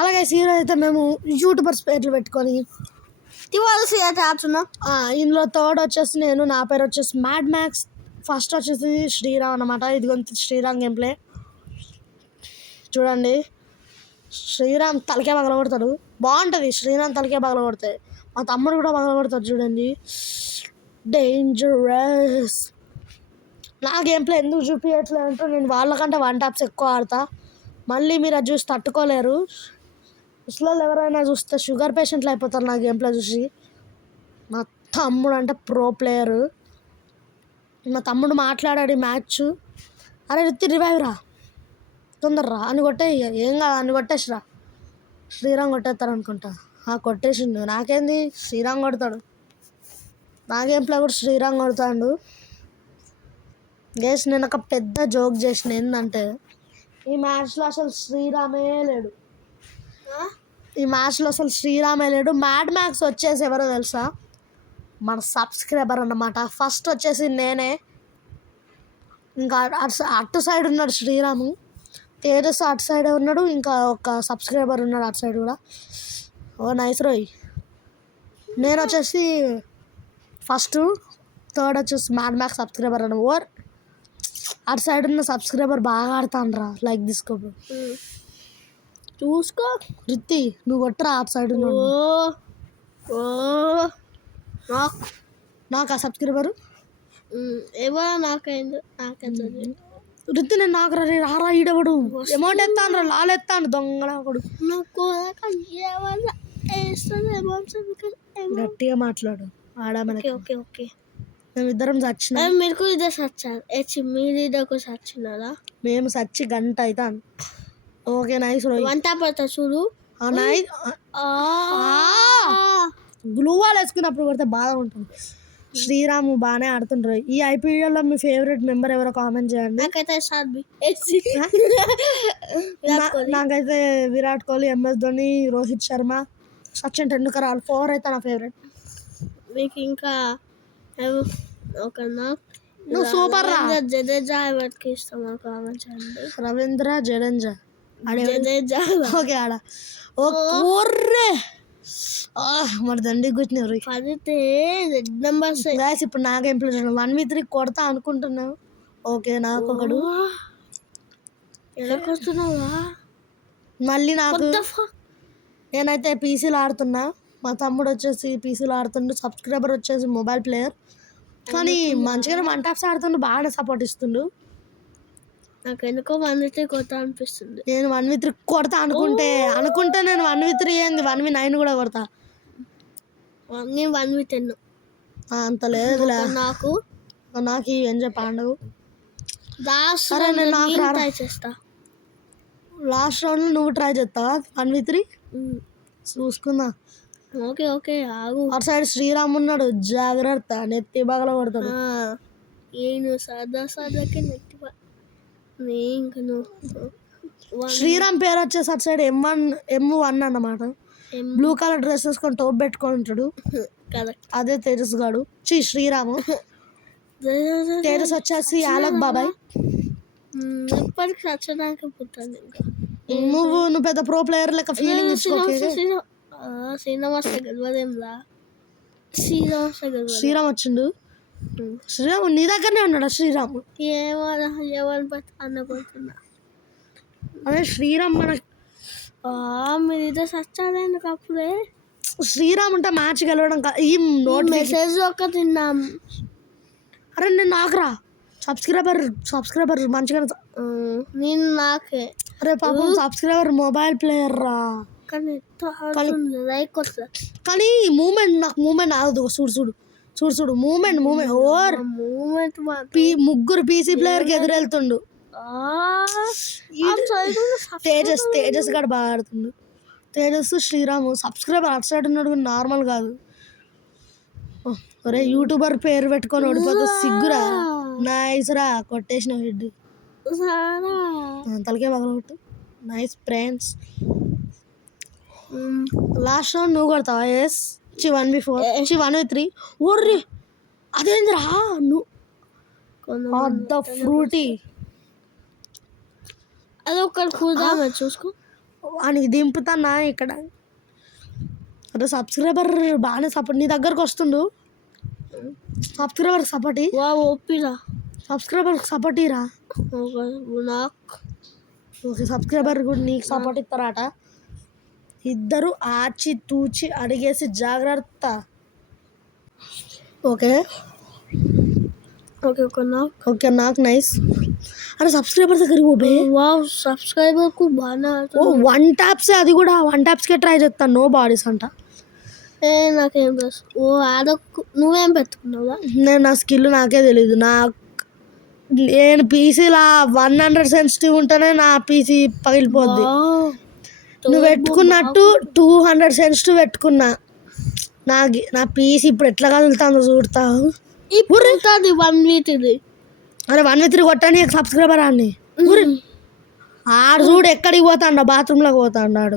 అలాగే హీరో అయితే మేము యూట్యూబర్స్ పేర్లు పెట్టుకొని ఇందులో థర్డ్ వచ్చేసి నేను, నా పేరు వచ్చేసి మ్యాడ్ మ్యాక్స్, ఫస్ట్ వచ్చేసి శ్రీరామ్ అనమాట. ఇదిగో శ్రీరామ్ గేమ్ ప్లే చూడండి. శ్రీరామ్ తలకే పగలగొడతాడు, బాగుంటుంది. శ్రీరామ్ తలకే పగలగొడతాయి, మా తమ్ముడు కూడా పగలగొడతాడు చూడండి. డేంజరస్. నా గేమ్ ప్లే ఎందుకు చూపించట్లేదు అంటే నేను వాళ్ళకంటే 1 taps ఎక్కువ ఆడతా. మళ్ళీ మీరు అది చూసి తట్టుకోలేరు. ముసలోళ్ళు ఎవరైనా చూస్తే షుగర్ పేషెంట్లు అయిపోతారు నా గేమ్ ప్లే చూసి. మా తమ్ముడు అంటే ప్రో ప్లేయరు. మా తమ్ముడు మాట్లాడాడు మ్యాచ్. అరే రిత్తి రివైవ్ రా, తొందరరా అని కొట్టే, ఏం కాదు అని కొట్టేసిరా. శ్రీరామ్ కొట్టేస్తారు అనుకుంటా. కొట్టేసిండు. నాకేంది, శ్రీరామ్ కొడతాడు. నా గేమ్ ప్లే కూడా శ్రీరామ్ కొడతాడు. గేస్ నేను ఒక పెద్ద జోక్ చేసిన ఏంటంటే, ఈ మ్యాచ్లో అసలు శ్రీరామే లేడు. మ్యాడ్ మ్యాక్స్ వచ్చేసి ఎవరో తెలుసా, మన సబ్స్క్రైబర్ అన్నమాట. ఫస్ట్ వచ్చేసి నేనే. ఇంకా అటు సైడ్ ఉన్నాడు శ్రీరాము, తేజస్ అటు సైడే ఉన్నాడు, ఇంకా ఒక సబ్స్క్రైబర్ ఉన్నాడు అటు సైడ్ కూడా. ఓ నైస్ రోయ్. నేను వచ్చేసి ఫస్ట్, థర్డ్ వచ్చేసి మ్యాడ్ మ్యాక్స్ సబ్స్క్రైబర్ అన్న. ఓర్ అటు సైడ్ ఉన్న సబ్స్క్రైబర్ బాగా ఆడుతాను రా. లైక్ తీసుకో చూసుకో. రిత్తి నువ్వు కొట్టరా అటు సైడ్ ఉన్నాడు. నాకు ఆ సబ్స్క్రైబరు రిత్తి నేను నాకు రారా ఈడవాడు అమౌంట్ ఎత్తాను రా, లాల్ ఎత్తాను దొంగ ఒకడు. గట్టిగా మాట్లాడు ఆడా మనకి. ఓకే ఓకే మేమిద్దరం చచ్చినా. మీరు కూడా ఇద్దరు సచ్చారు. మీరు ఇద్దరు సచ్చినారా? మేము సచ్చి గంట అవుతాను. ఓకే నైస్ రోయ్. వంట పడతా చూడు. గ్లూ వాల్ వేసుకున్నప్పుడు కొడితే బాగా ఉంటుంది. శ్రీరాము బాగానే ఆడుతుండ్రు. ఈ ఐపీఎల్లో మీ ఫేవరెట్ మెంబర్ ఎవరో కామెంట్ చేయండి. నాకైతే విరాట్ కోహ్లీ, MS ధోని, రోహిత్ శర్మ, సచిన్ టెండూల్కర్ వాళ్ళు 4 అయితే నా ఫేవరెట్. మీకు ఇంకా నువ్వు సూపర్ రా. జడేజా ఎవరికి ఇష్టం కామెంట్ చేయండి. రవీంద్ర జడేజా ఓకే ఆడ. మరి దండికి కూర్చున్నారు గాయస్. ఇప్పుడు నాకు ఎంప్లాయ్ 1v3 కొడతా అనుకుంటున్నావు. ఓకే నాకు ఒకడు. మళ్ళీ నాకు నేనైతే పీసీలో ఆడుతున్నా, మా తమ్ముడు వచ్చేసి పీసీలో ఆడుతుండు, సబ్స్క్రైబర్ వచ్చేసి మొబైల్ ప్లేయర్. కానీ మంచిగానే 1 taps ఆడుతుండు, బాగానే సపోర్ట్ ఇస్తుండు. నాకు ఎందుకో 1v3 కొడతా అనిపిస్తుంది. నేను 1v3 కొడతా అనుకుంటే నేను 1v3 ఏంది 1v9 కూడా కొడతా. నేను 1v10 అంత లేదులే నాకు. ఏం చెప్పండు. లాస్ట్ రౌండ్లో నువ్వు ట్రై చేస్తావా 1v3? చూసుకుందా. ఓకే ఓకే ఆగు. అటు సైడ్ శ్రీరామ్ ఉన్నాడు, జాగ్రత్త నెత్తి బాగా కొడతాడు. శ్రీరామ్ పేరు వచ్చేసి అటు సైడ్ M1 అన్నమాట. బ్లూ కలర్ డ్రెస్ వేసుకొని టోప్ పెట్టుకొని ఉంటాడు, అదే తేజస్ గాడు. శ్రీరాము. తేజస్ వచ్చేసి ఆలక్ బాబాయ్. ఎప్పటికి సచ్చడానికి పుట్టాను. నువ్వు పెద్ద ప్రో ప్లేయర్ లెక్క ఫీలింగ్ ఇచ్చుకోకే. శ్రీరామ్ వచ్చిండు. శ్రీరామ్ నీ దగ్గరనే ఉన్నాడా శ్రీరామ్? అనుకుంటున్నా. అదే శ్రీరామ్ మన మీరు ఇద్దరు సచ్చాడు అప్పుడే. శ్రీరామ్ అంటే మ్యాచ్ గెలవడం ఈ మెసేజ్ ఒక తిన్నాం. అరే నేను నాకురా సబ్స్క్రైబర్ మంచిగా. నేను నాకే. అరే పాపం సబ్స్క్రైబర్ మొబైల్ ప్లేయర్ రా. కానీ మూమెంట్ ఆగదు. చూడు మూమెంట్ ఓవర్ ముగ్గురు పీసీ ప్లేయర్కి ఎదురెళ్తుండు. తేజస్ గడ బాగా ఆడుతుండు. తేజస్ శ్రీరాము సబ్స్క్రైబర్ అటు సైడ్ ఉన్నాడు, నార్మల్ కాదు. ఒరే యూట్యూబర్ పేరు పెట్టుకొని ఓడిపోతే సిగ్గురా. నైస్ రా, కొట్టేసిన హెడ్ తలకే పగలగొట్టు. Nice friends. లాస్ట్ రౌండ్ నువ్వు కొడతావా? Yes 1v4 1v3. ఓర్రి అదేందిరా నువ్వు ఫ్రూటీ. అది ఒకటి చూసుకో. వానికి దింపుతానా ఇక్కడ. అంటే సబ్స్క్రైబర్ బాగానే సపోర్ట్ నీ దగ్గరకు వస్తుండు. సబ్స్క్రైబర్ సపోర్ట్ ఓపిరా సబ్స్క్రైబర్ సపోర్ట్ ఇరా. నాకు ఓకే సబ్స్క్రైబర్ కూడా నీకు సపోర్ట్ ఇస్తారట. ఇద్దరు ఆచి తూచి అడిగేసి జాగ్రత్త. ఓకే ఓకే ఒక నాకు ఓకే నాకు నైస్. అరే సబ్స్క్రైబర్ దగ్గరికి పోబే. వావ్ సబ్స్క్రైబర్కు బాగా ఓ 1 ట్యాప్సే, అది కూడా 1 ట్యాప్స్కే ట్రై చేస్తాను. నో బాడీస్ అంట. నాకేం తెలుసు. అదొక నువ్వేం పెట్టుకున్నావా? నేను నా స్కిల్ నాకే తెలీదు. నేను పీసీలా 100 సెన్సిటివ్ ఉంటేనే నా పీసీ పగిలిపోద్ది. నువ్వు పెట్టుకున్నట్టు 200 సెన్సిటివ్ పెట్టుకున్నా. నా పీసీ ఇప్పుడు ఎట్లా కదులుతుందో చూడతావు. ఇప్పుడు 1v3. అరే 1v3 కొట్టని సబ్స్క్రైబర్ అని ఆడు చూడు ఎక్కడికి పోతాడు, బాత్రూంలోకి పోతాడు ఆడు.